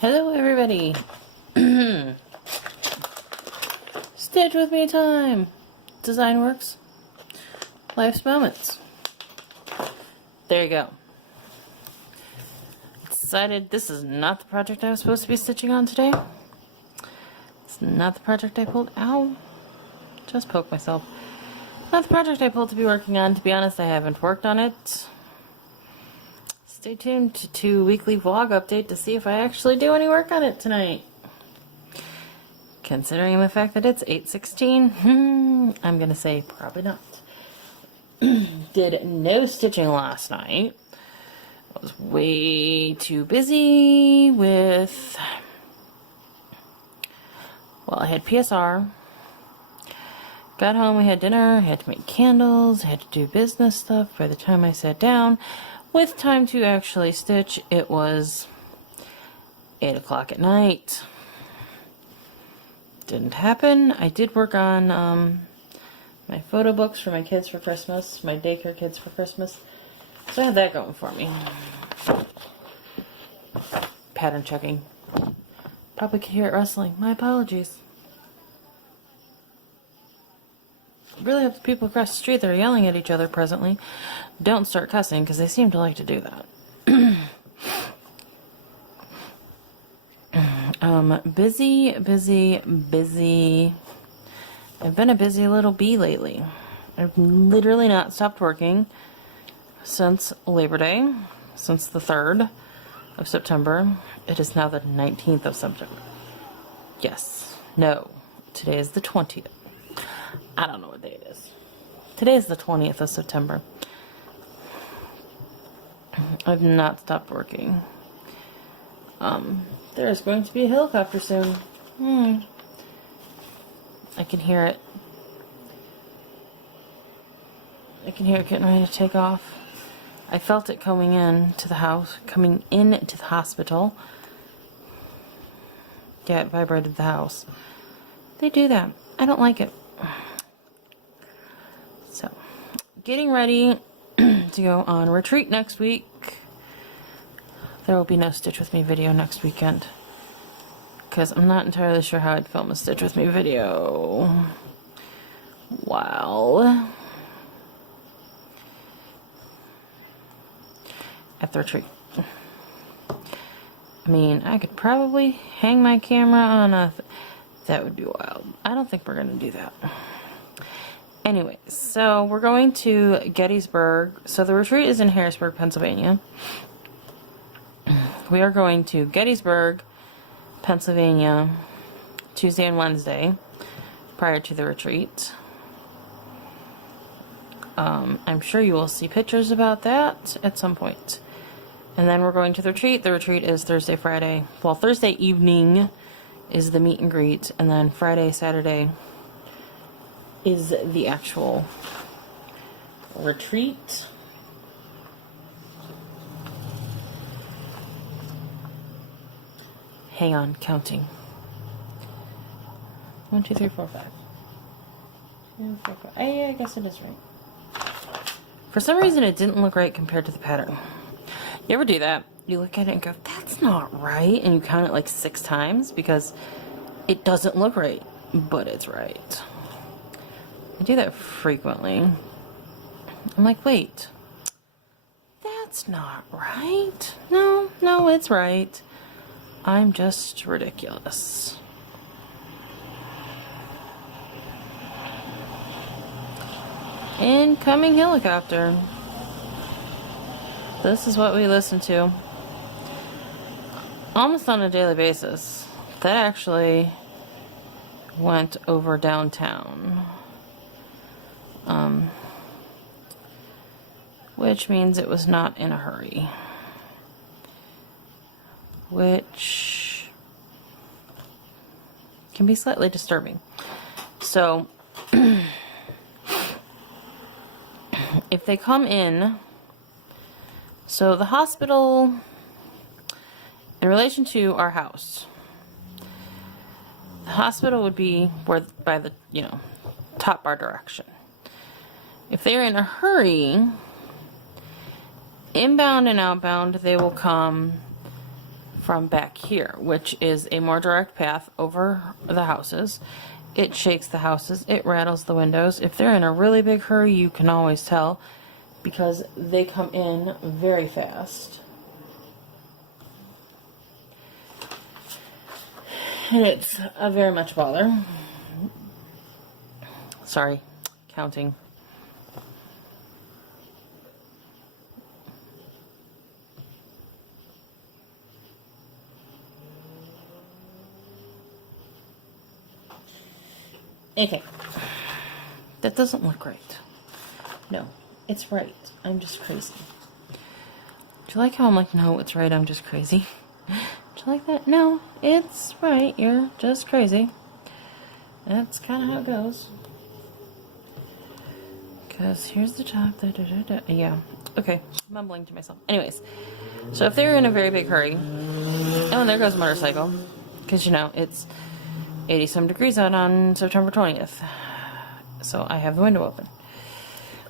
Hello everybody! Stitch with me time! Design works. Life's moments. There you go. Decided this is not the project I was supposed to be stitching on today. It's not the project I pulled. Ow! Just poked myself. Not the project I pulled to be working on. To be honest, I haven't worked on it. Stay tuned to weekly vlog update to see if I actually do any work on it tonight. Considering the fact that it's 8:16, I'm gonna say probably not. Did no stitching last night. I was way too busy with, well, I had PSR. Got home, we had dinner, I had to make candles, I had to do business stuff. By the time I sat down, with time to actually stitch, it was 8 o'clock at night. Didn't happen. I did work on my photo books for my kids for Christmas, my daycare kids for Christmas. So I had that going for me. Pattern checking. Probably could hear it rustling. My apologies. Really hope the people across the street that are yelling at each other presently don't start cussing, because they seem to like to do that. Busy. I've been a busy little bee lately. I've literally not stopped working since Labor Day, since the 3rd of September. It is now the 19th of September. Yes. No. Today is the 20th. I don't know what day it is. Today is the 20th of September. I've not stopped working. There is going to be a helicopter soon. I can hear it. I can hear it getting ready to take off. I felt it coming into the hospital. Yeah, it vibrated the house. They do that. I don't like it. So, getting ready to go on retreat next week. There will be no Stitch With Me video next weekend, because I'm not entirely sure how I'd film a Stitch With Me video while at the retreat. I mean, I could probably hang my camera on a... that would be wild. I don't think we're going to do that. Anyway, so we're going to Gettysburg. So the retreat is in Harrisburg, Pennsylvania. We are going to Gettysburg, Pennsylvania, Tuesday and Wednesday, prior to the retreat. I'm sure you will see pictures about that at some point. And then we're going to the retreat. The retreat is Thursday, Friday. Well, Thursday evening is the meet and greet, and then Friday, Saturday is the actual retreat. Hang on, counting. 1, 2, 3, 4, 5. 2, 4, 5. I guess it is right. For some reason, it didn't look right compared to the pattern. You ever do that? You look at it and go, that's not right, and you count it like 6 times because it doesn't look right, but it's right. I do that frequently. I'm like, wait, that's not right. No, it's right. I'm just ridiculous. Incoming helicopter. This is what we listen to almost on a daily basis. That actually went over downtown. Which means it was not in a hurry. Which can be slightly disturbing. So, if they come in, so the hospital, in relation to our house, the hospital would be where, by the, top bar direction. If they're in a hurry, inbound and outbound, they will come from back here, which is a more direct path over the houses. It shakes the houses, it rattles the windows. If they're in a really big hurry, you can always tell because they come in very fast. And it's a very much bother. Sorry, counting. Okay, that doesn't look right. No, it's right. I'm just crazy. Do you like how I'm like, no, it's right, I'm just crazy? Do you like that? No, it's right, you're just crazy. That's kind of how it goes. Because here's the top. Da, da, da, da. Yeah, okay, mumbling to myself. Anyways, so if they're in a very big hurry, oh, and there goes a motorcycle, because you know, it's 80 some degrees out on September 20th. So I have the window open.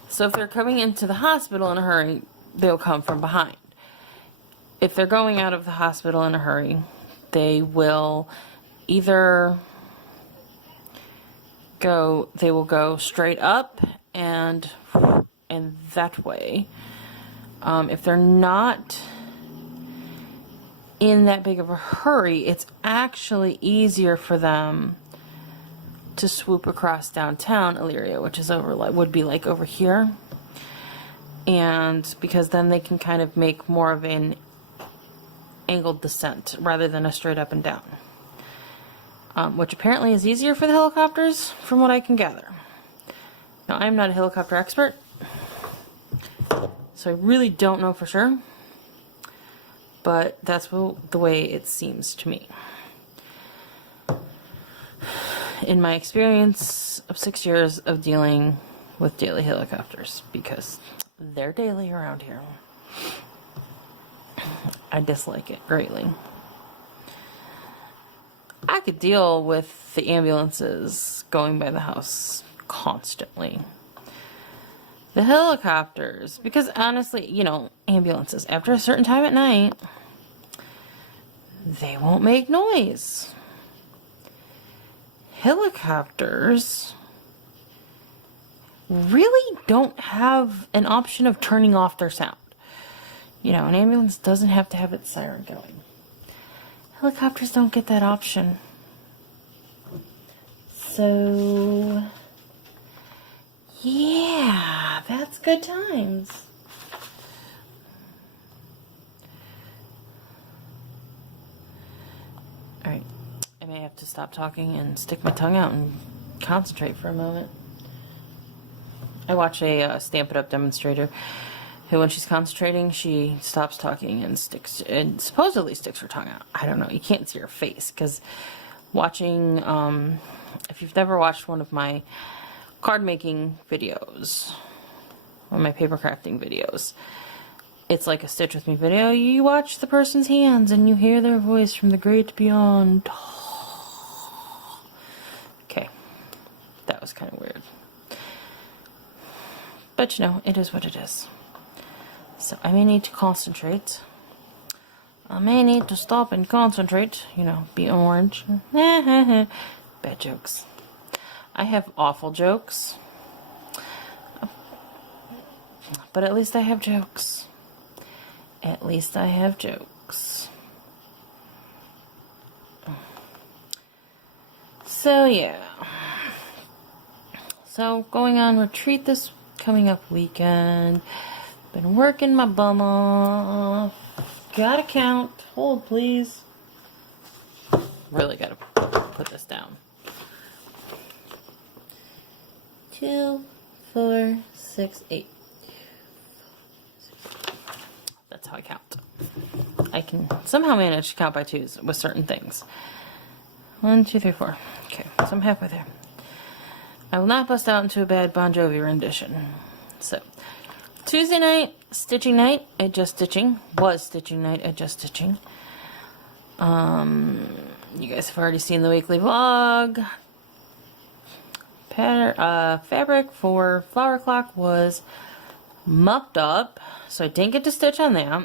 So if they're coming into the hospital in a hurry, they'll come from behind. If they're going out of the hospital in a hurry, they will either go straight up and that way. If they're not in that big of a hurry, it's actually easier for them to swoop across downtown Elyria, which is would be like over here, and because then they can kind of make more of an angled descent rather than a straight up and down, which apparently is easier for the helicopters from what I can gather. Now, I'm not a helicopter expert, so I really don't know for sure. But that's the way it seems to me. In my experience of 6 years of dealing with daily helicopters, because they're daily around here, I dislike it greatly. I could deal with the ambulances going by the house constantly. The helicopters, because honestly, you know, ambulances, after a certain time at night, they won't make noise. Helicopters really don't have an option of turning off their sound. You know, an ambulance doesn't have to have its siren going. Helicopters don't get that option. So, yeah, that's good times. Alright, I may have to stop talking and stick my tongue out and concentrate for a moment. I watch a Stampin Up demonstrator who, when she's concentrating, she stops talking and supposedly sticks her tongue out. I don't know, you can't see her face, because watching, if you've never watched one of my card making videos or my paper crafting videos, it's like a Stitch With Me video. You watch the person's hands and you hear their voice from the great beyond. Okay, that was kind of weird, but you know, it is what it is. So I may need to concentrate. I may need to stop and concentrate, you know, be orange. Bad jokes. I have awful jokes, but at least I have jokes. At least I have jokes. So yeah. So going on retreat this coming up weekend. Been working my bum off. Gotta count. Hold, please. Really gotta put this down. 2, 4, 6, 8. That's how I count. I can somehow manage to count by twos with certain things. 1, 2, 3, 4. Okay, so I'm halfway there. I will not bust out into a bad Bon Jovi rendition. So, Tuesday night, stitching night, adjust stitching. Was stitching night, adjust stitching. You guys have already seen the weekly vlog. Fabric for Flower Clock was mucked up, so I didn't get to stitch on that.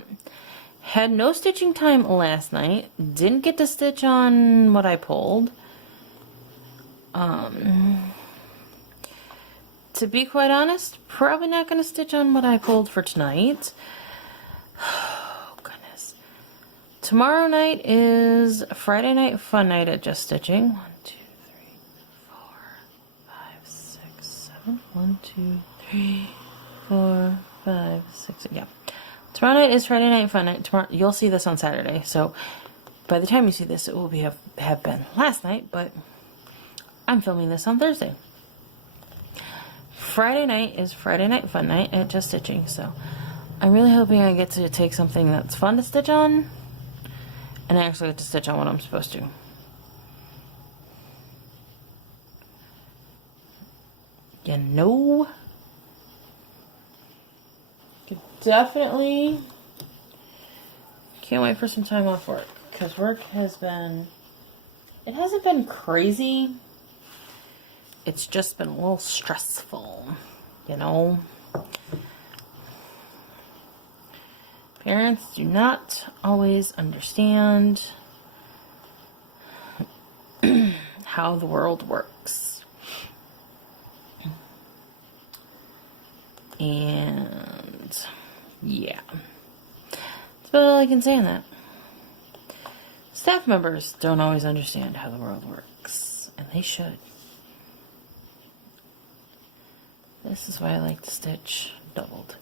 Had no stitching time last night. Didn't get to stitch on what I pulled. To be quite honest, probably not going to stitch on what I pulled for tonight. Oh, goodness. Tomorrow night is Friday night fun night at Just Stitching. 1, 2, 3, 4, 5, 6, 7. 1, 2, 3, 4, 5, 6. Yeah. Tomorrow night is Friday night fun night. Tomorrow, you'll see this on Saturday. So by the time you see this, it will have been last night, but I'm filming this on Thursday. Friday night is Friday night fun night at Just Stitching, so I'm really hoping I get to take something that's fun to stitch on, and I actually get to stitch on what I'm supposed to. You know? Definitely can't wait for some time off work, because work has been, it hasn't been crazy. It's just been a little stressful, you know. Parents do not always understand how the world works. And yeah, that's about all I can say on that. Staff members don't always understand how the world works, and they should. This is why I like to stitch doubled,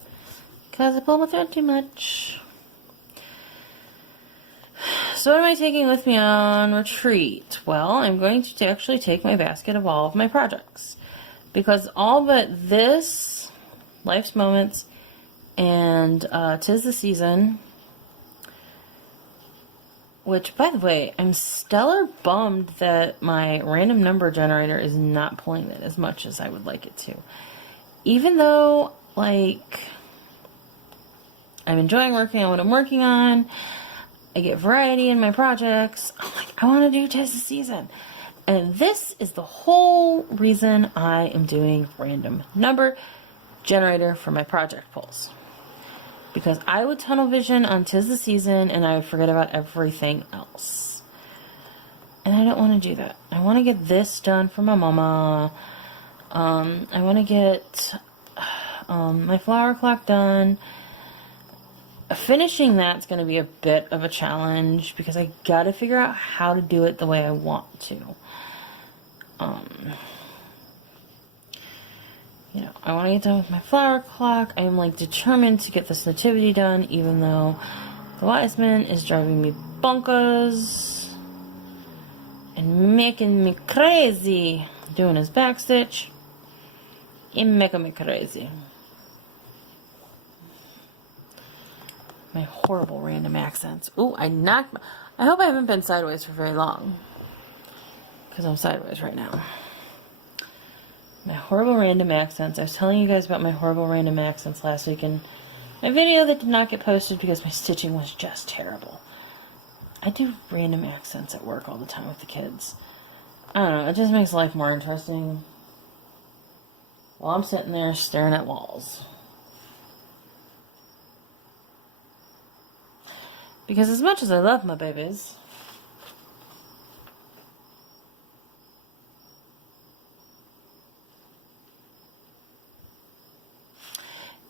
because I pull my thread too much. So what am I taking with me on retreat? Well, I'm going to actually take my basket of all of my projects, because all but this, Life's Moments, and 'Tis the Season, which, by the way, I'm stellar bummed that my random number generator is not pulling it as much as I would like it to. Even though, like, I'm enjoying working on what I'm working on, I get variety in my projects, I'm like, I want to do 'Tis the Season. And this is the whole reason I am doing random number generator for my project pulls. Because I would tunnel vision on 'Tis the Season and I would forget about everything else. And I don't want to do that. I want to get this done for my mama. I want to get my flower clock done. Finishing that's going to be a bit of a challenge because I got to figure out how to do it the way I want to. You know, I want to get done with my flower clock. I am like determined to get this nativity done, even though the wise man is driving me bonkers and making me crazy doing his back stitch. It's making me crazy. My horrible random accents. Ooh, I hope I haven't been sideways for very long, because I'm sideways right now. My horrible random accents. I was telling you guys about my horrible random accents last week in my video that did not get posted because my stitching was just terrible. I do random accents at work all the time with the kids. I don't know, it just makes life more interesting while I'm sitting there staring at walls. Because as much as I love my babies,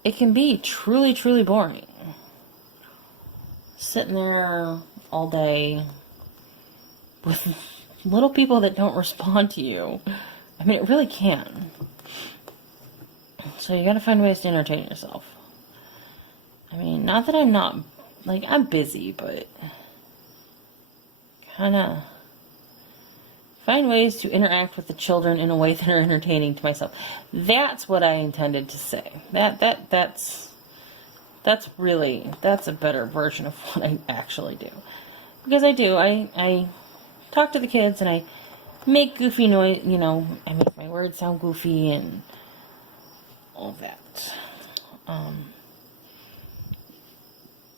it can be truly, truly boring. Sitting there all day with little people that don't respond to you. I mean, it really can. So you gotta find ways to entertain yourself. I mean, not that I'm not, like, I'm busy, but kinda find ways to interact with the children in a way that are entertaining to myself. That's what I intended to say. That's a better version of what I actually do. Because I talk to the kids and I make goofy noise, you know, I make my words sound goofy and all that.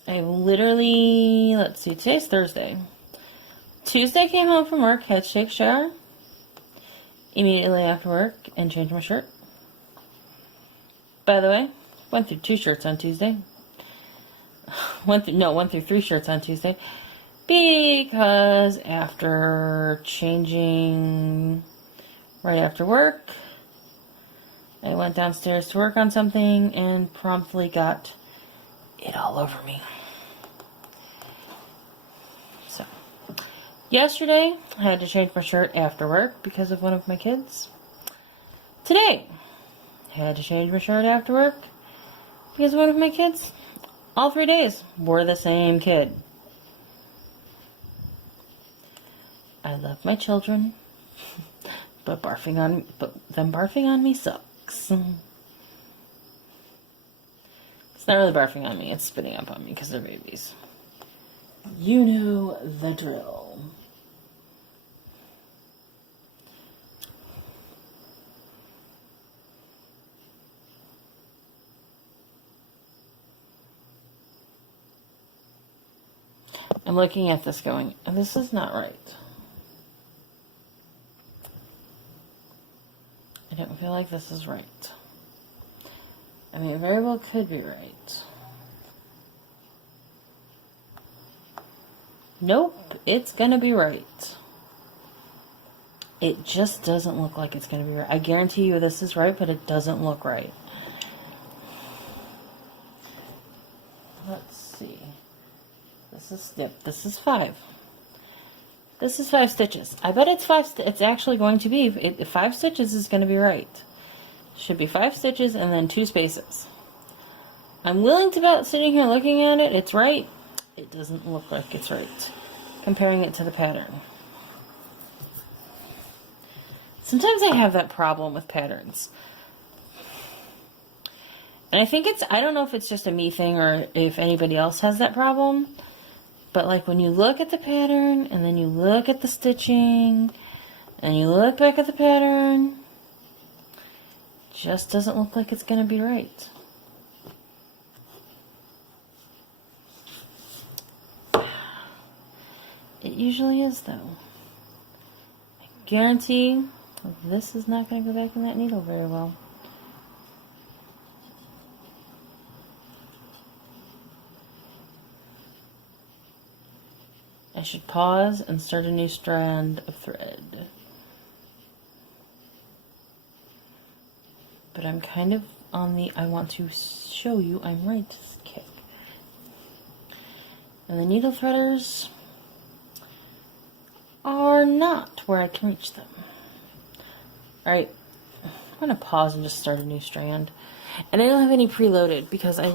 I literally, let's see, today's Thursday. Tuesday came home from work, had shake shower, immediately after work, and changed my shirt. By the way, went through 2 shirts on Tuesday. went through 3 shirts on Tuesday. Because after changing right after work, I went downstairs to work on something and promptly got it all over me. So, yesterday, I had to change my shirt after work because of one of my kids. Today, I had to change my shirt after work because of one of my kids. All 3 days were the same kid. I love my children, but them barfing on me sucks. It's not really barfing on me, it's spitting up on me because they're babies. You know the drill. I'm looking at this going, this is not right. I don't feel like this is right. I mean, it very well could be right. Nope, it's gonna be right. It just doesn't look like it's gonna be right. I guarantee you this is right, but it doesn't look right. Let's see. This is 5. This is 5 stitches. I bet it's 5. It's actually going to be 5 stitches is going to be right. Should be 5 stitches and then 2 spaces. I'm willing to bet, sitting here looking at it, it's right. It doesn't look like it's right. Comparing it to the pattern. Sometimes I have that problem with patterns. And I think I don't know if it's just a me thing or if anybody else has that problem. But like when you look at the pattern and then you look at the stitching and you look back at the pattern, it just doesn't look like it's going to be right. It usually is though. I guarantee this is not going to go back in that needle very well. I should pause and start a new strand of thread. But I'm kind of on the I want to show you I'm right kick. And the needle threaders are not where I can reach them. Alright, I'm going to pause and just start a new strand. And I don't have any preloaded because I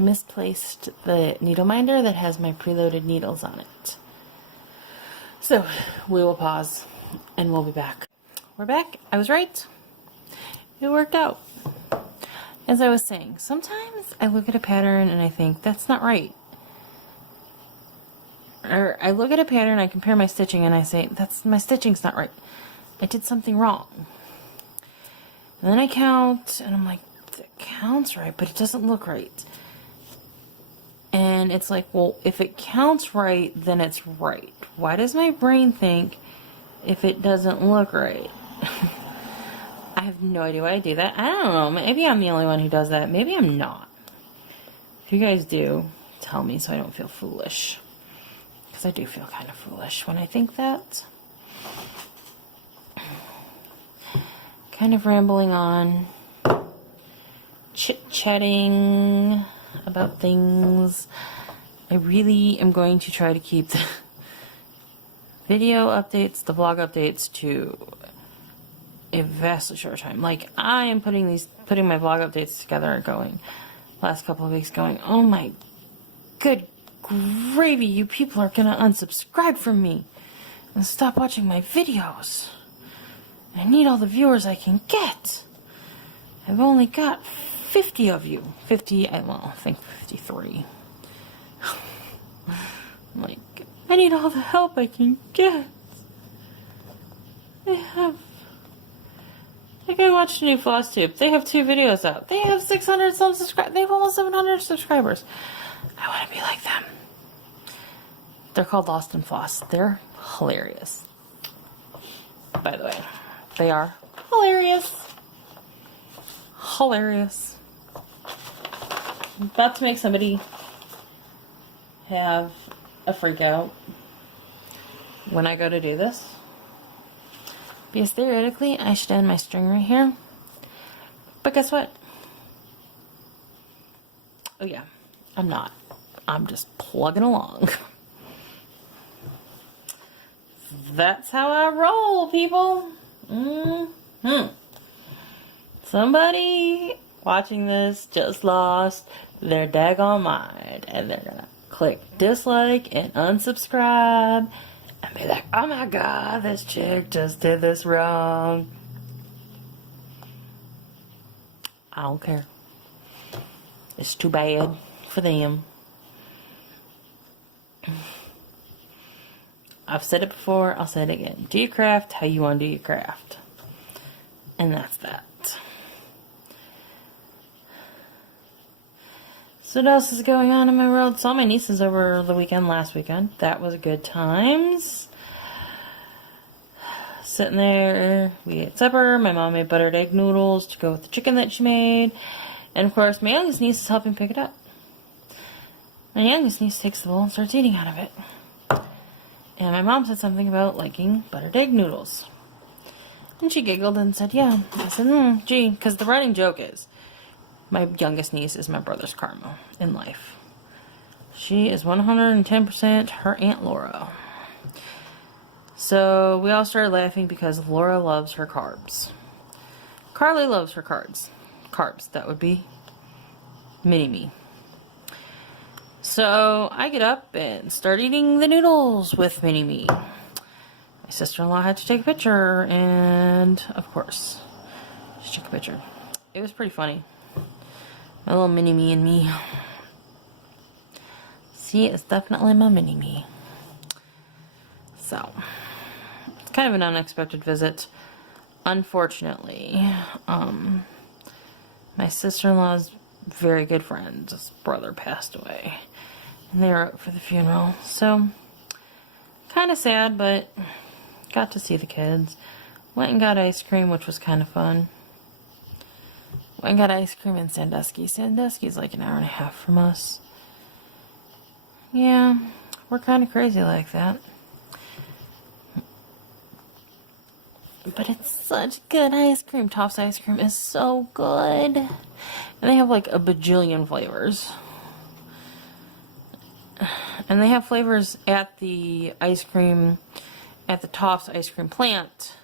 misplaced the needle minder that has my preloaded needles on it. So we will pause and we'll be back. We're back. I was right. It worked out. As I was saying, sometimes I look at a pattern and I think that's not right. Or I look at a pattern, I compare my stitching and I say my stitching's not right. I did something wrong. And then I count and I'm like, that counts right, but it doesn't look right. And it's like, well, if it counts right, then it's right. Why does my brain think if it doesn't look right? I have no idea why I do that. I don't know. Maybe I'm the only one who does that. Maybe I'm not. If you guys do, tell me so I don't feel foolish. Because I do feel kind of foolish when I think that. Kind of rambling on. Chit-chatting about things. I really am going to try to keep the video updates, the vlog updates to a vastly short time. Like I am putting my vlog updates together and going last couple of weeks going, oh my good gravy, you people are gonna unsubscribe from me and stop watching my videos. I need all the viewers I can get. I've only got 50 of you. 50, I think 53. I'm like, I need all the help I can get. I watched a new floss tube. They have 2 videos out. They have 600 some subscribers. They have almost 700 subscribers. I want to be like them. They're called Lost and Floss. They're hilarious. By the way, they are hilarious. Hilarious. about to make somebody have a freak out when I go to do this. Because theoretically, I should end my string right here. But guess what? Oh yeah, I'm not. I'm just plugging along. That's how I roll, people. Somebody watching this just lost their daggone mind, and they're gonna click dislike and unsubscribe and be like, oh my god, this chick just did this wrong. I don't care. It's too bad for them. I've said it before, I'll say it again. Do your craft how you want to do your craft. And that's that. So what else is going on in my world? Saw my nieces over the weekend, last weekend. That was good times. Sitting there, we ate supper. My mom made buttered egg noodles to go with the chicken that she made. And of course, my youngest niece is helping pick it up. My youngest niece takes the bowl and starts eating out of it. And my mom said something about liking buttered egg noodles. And she giggled and said, yeah. I said, gee, because the running joke is, my youngest niece is my brother's karma in life. She is 110% her Aunt Laura. So we all started laughing because Laura loves her carbs. Carly loves her carbs. That would be Mimmi. So I get up and start eating the noodles with Mimmi. My sister-in-law had to take a picture, and of course, she took a picture. It was pretty funny. My little mini-me and me. See, it's definitely my mini-me. So, it's kind of an unexpected visit. Unfortunately, my sister-in-law's very good friend's brother passed away. And they were out for the funeral. So, kind of sad, but got to see the kids. Went and got ice cream, which was kind of fun. Went and got ice cream in Sandusky. Sandusky's like an hour and a half from us. Yeah, we're kind of crazy like that. But it's such good ice cream. Tops ice cream is so good. And they have like a bajillion flavors. And they have flavors at the ice cream, at the Tops ice cream plant.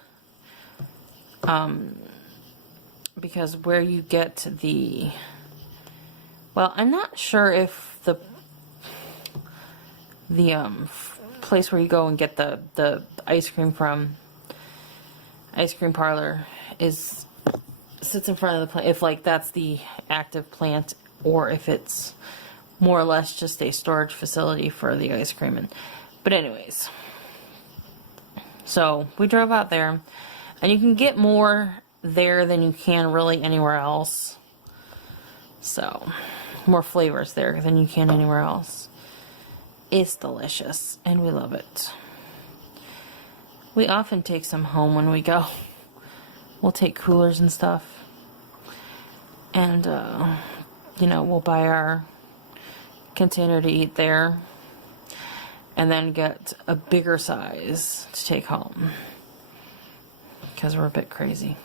Because where you get the, well, I'm not sure if the place where you go and get the ice cream from, ice cream parlor, sits in front of the plant, if like that's the active plant, or if it's more or less just a storage facility for the ice cream. But anyways, so we drove out there, and you can get more there than you can really anywhere else. So, more flavors there than you can anywhere else. It's delicious, and we love it. We often take some home when we go. We'll take coolers and stuff. And, you know, we'll buy our container to eat there. And then get a bigger size to take home. Because we're a bit crazy.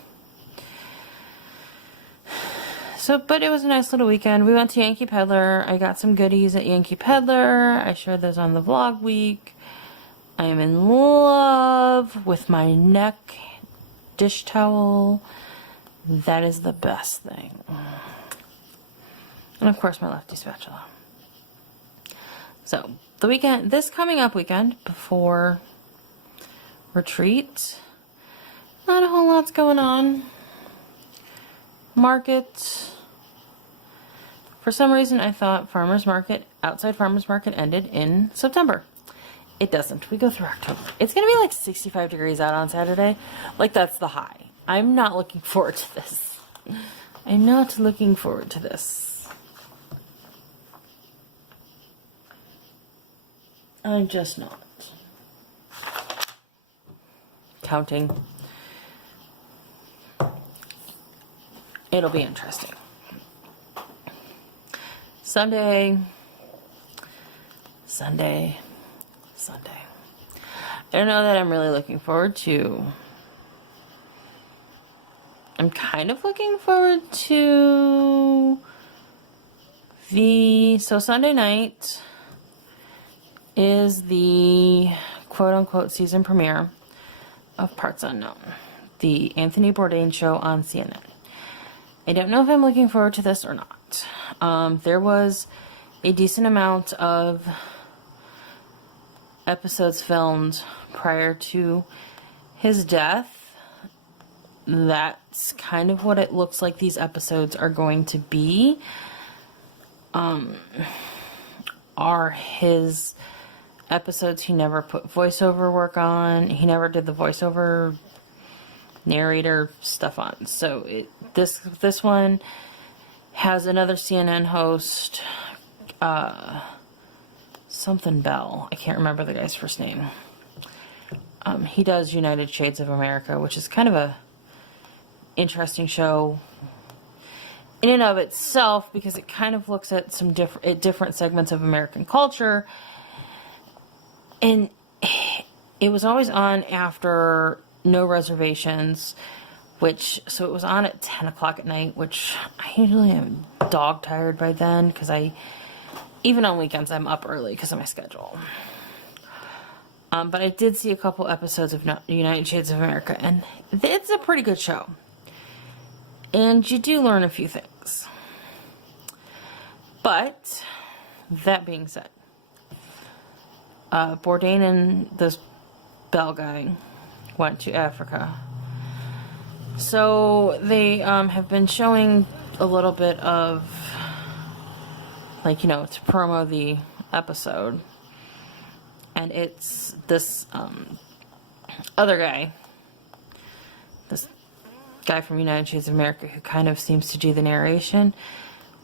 So, but it was a nice little weekend. We went to Yankee Pedlar. I got some goodies at Yankee Pedlar. I shared those on the vlog week. I am in love with my neck dish towel. That is the best thing. And of course my lefty spatula. So, the weekend, this coming up weekend before retreat, not a whole lot's going on. Market. For some reason I thought farmers market, outside farmers market ended in September. It doesn't. We go through October. It's going to be like 65 degrees out on Saturday. Like that's the high. I'm not looking forward to this. I'm not looking forward to this. I'm just not. Counting. It'll be interesting. Sunday. I don't know that I'm really looking forward to. I'm kind of looking forward to so Sunday night is the quote-unquote season premiere of Parts Unknown, the Anthony Bourdain show on CNN. I don't know if I'm looking forward to this or not. There was a decent amount of episodes filmed prior to his death. That's kind of what it looks like these episodes are going to be. Are his episodes he never put voiceover work on. He never did the voiceover narrator stuff on. So this one has another CNN host, something Bell. I can't remember the guy's first name. He does United Shades of America, which is kind of a interesting show in and of itself, because it kind of looks at some different segments of American culture. And it was always on after No Reservations, so it was on at 10 o'clock at night, which I usually am dog tired by then, because even on weekends I'm up early because of my schedule. But I did see a couple episodes of United Shades of America, and it's a pretty good show. And you do learn a few things. But, that being said, Bourdain and this Bell guy went to Africa. So they have been showing a little bit of, to promo the episode. And it's this other guy, this guy from United Shades of America, who kind of seems to do the narration,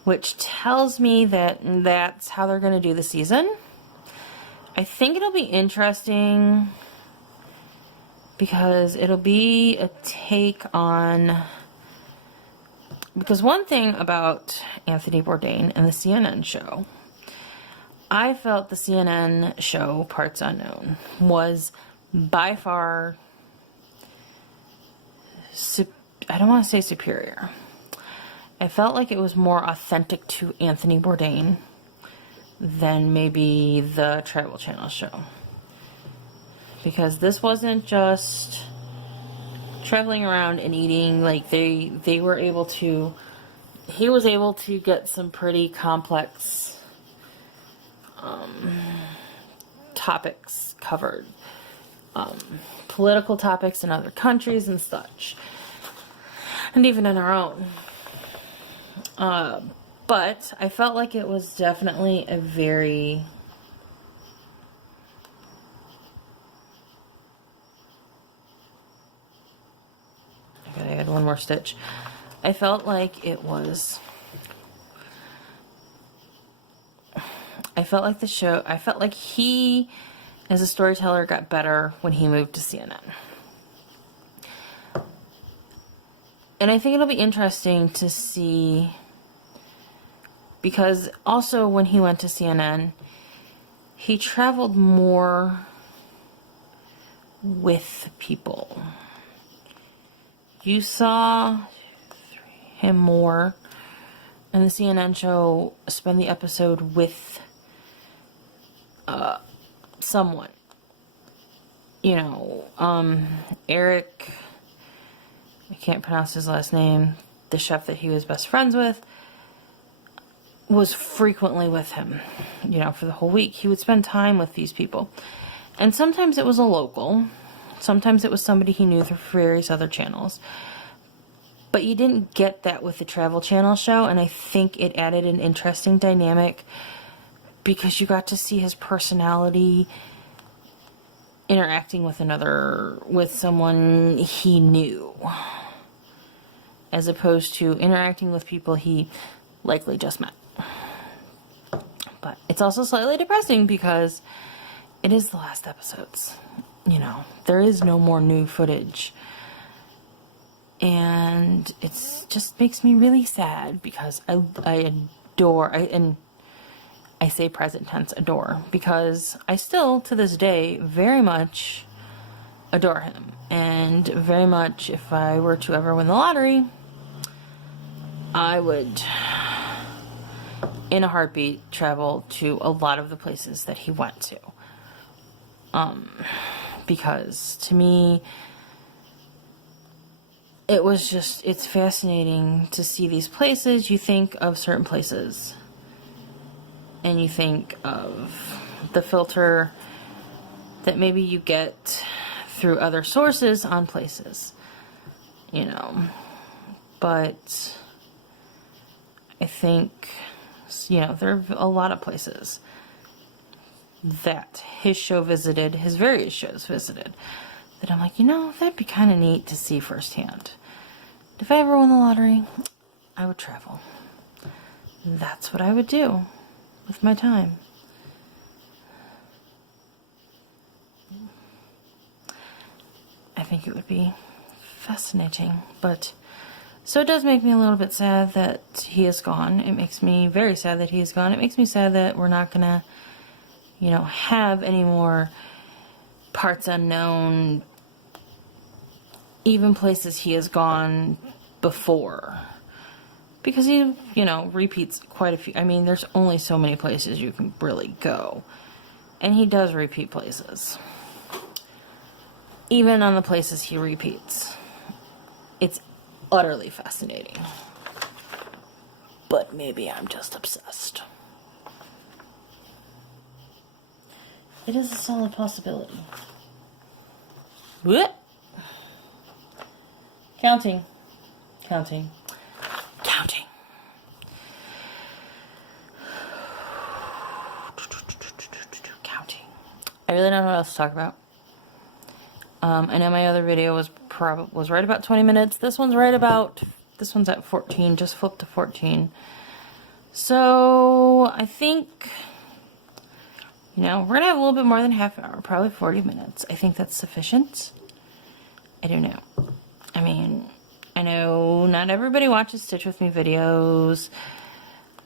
which tells me that that's how they're going to do the season. I think it'll be interesting because it'll be a take on, because one thing about Anthony Bourdain and the CNN show, I felt the CNN show Parts Unknown was by far, I don't want to say superior. I felt like it was more authentic to Anthony Bourdain than maybe the Travel Channel show. Because this wasn't just traveling around and eating. Like they were able to, he was able to get some pretty complex topics covered. Political topics in other countries and such. And even in our own. But I felt like it was definitely a very I gotta add one more stitch. I felt like it was I felt like he as a storyteller got better when he moved to CNN. And I think it'll be interesting to see, because also when he went to CNN, he traveled more with people. You saw him more in the CNN show spend the episode with someone. Eric, I can't pronounce his last name, the chef that he was best friends with, was frequently with him, for the whole week. He would spend time with these people. And sometimes it was a local, sometimes it was somebody he knew through various other channels. But you didn't get that with the Travel Channel show, and I think it added an interesting dynamic because you got to see his personality interacting with someone he knew, as opposed to interacting with people he likely just met. But it's also slightly depressing because it is the last episodes. There is no more new footage. And it just makes me really sad because I adore, and I say present tense adore, because I still, to this day, very much adore him. And very much, if I were to ever win the lottery, I would, in a heartbeat, travel to a lot of the places that he went to. Because to me, it was just, it's fascinating to see these places. You think of certain places, and you think of the filter that maybe you get through other sources on places, you know. But I think, you know, there are a lot of places that his show visited, his various shows visited, that I'm like, you know, that'd be kind of neat to see firsthand. If I ever won the lottery, I would travel. That's what I would do with my time. I think it would be fascinating, but so it does make me a little bit sad that he is gone. It makes me very sad that he is gone. It makes me sad that we're not gonna, you know, have any more parts unknown, even places he has gone before, because he, you know, repeats quite a few. I mean, there's only so many places you can really go, and he does repeat places. Even on the places he repeats, it's utterly fascinating. But maybe I'm just obsessed. It is a solid possibility. What? Counting. Counting. Counting. Counting. I really don't know what else to talk about. I know my other video was right about 20 minutes. This one's at 14, just flipped to 14. So I think, you know, we're gonna have a little bit more than half an hour, probably 40 minutes. I think that's sufficient. I don't know. I mean, I know not everybody watches Stitch With Me videos.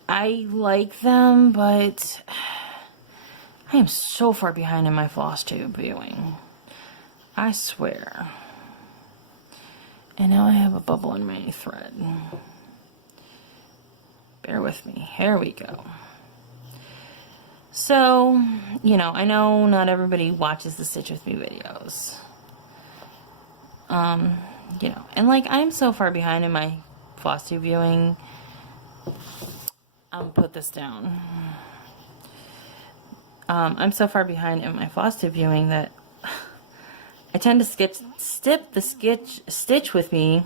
I like them, but I am so far behind in my floss tube viewing. I swear. And now I have a bubble in my thread. Bear with me. Here we go. So, you know, I know not everybody watches the Stitch With Me videos. You know, and like, I'm so far behind in my floss tube viewing. I'll put this down. I'm so far behind in my floss tube viewing that I tend to skip the Stitch With Me.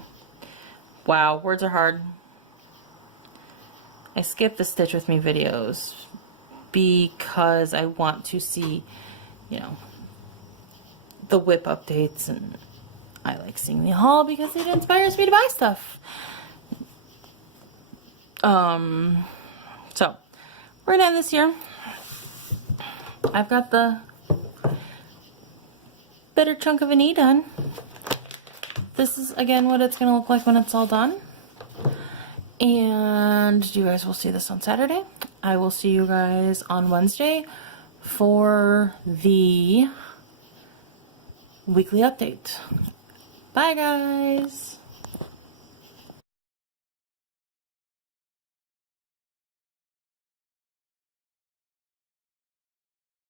Wow, words are hard. I skip the Stitch With Me videos because I want to see, you know, the whip updates, and I like seeing the haul because it inspires me to buy stuff. So we're gonna end this here. I've got the better chunk of an E done. This is again what it's gonna look like when it's all done. And you guys will see this on Saturday. I will see you guys on Wednesday for the weekly update. Bye guys.